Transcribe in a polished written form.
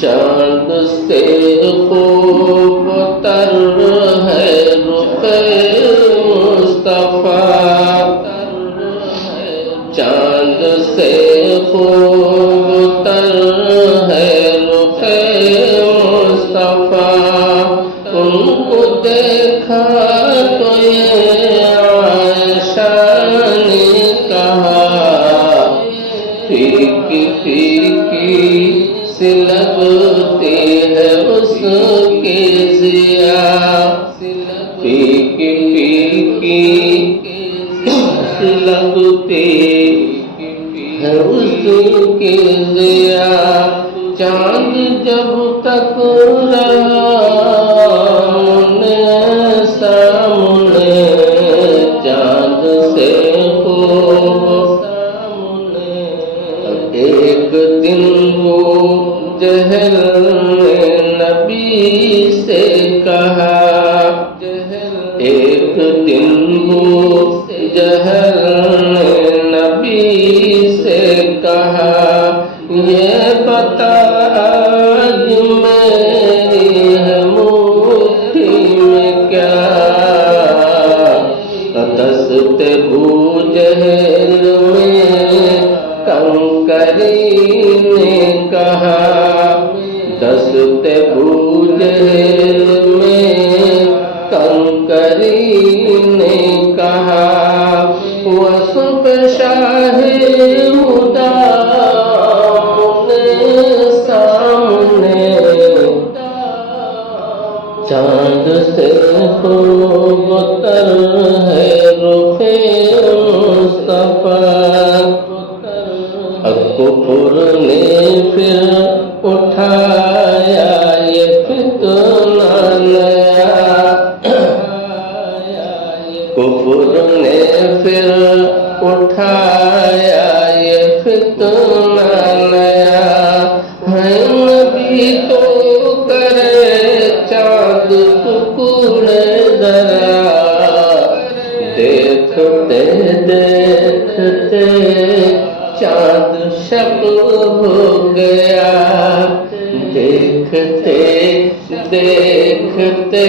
چاند سے خوب تر ہے رخ مصطفیٰ، چاند سے خوب تر ہے رخ مصطفیٰ، ان کو دیکھا تو یہ عائشہ نے کہا، پھیکی پھیکی سی لگتی ہے اس کی ضیا، پھیکی پھیکی سی لگتی ہے اس کی ضیا، چاند جب تک رہا سامنے، چاند سے خوب ایک دن وہ جہل نے نبی سے کہا، ایک دن وہ جہل نے نبی سے کہا، یہ بتا آج میری ہے مٹھی میں کیا، دست بوجہل میں کنکری نے کہا، دست بوجہل میں کنکری نے کہا، وصف شاہ ہدا سامنے، چاند سے خوب تر ہے رخ مصطفیٰ، کفر نے پھر اٹھایا یہ فتنہ نیا، کفر نے پھر اٹھایا یہ فتنہ نیا، ہے نبی تو کرے چاند ٹکڑے ذرا، دیکھتے دیکھتے چاند شکل ہو گیا، دیکھتے دیکھتے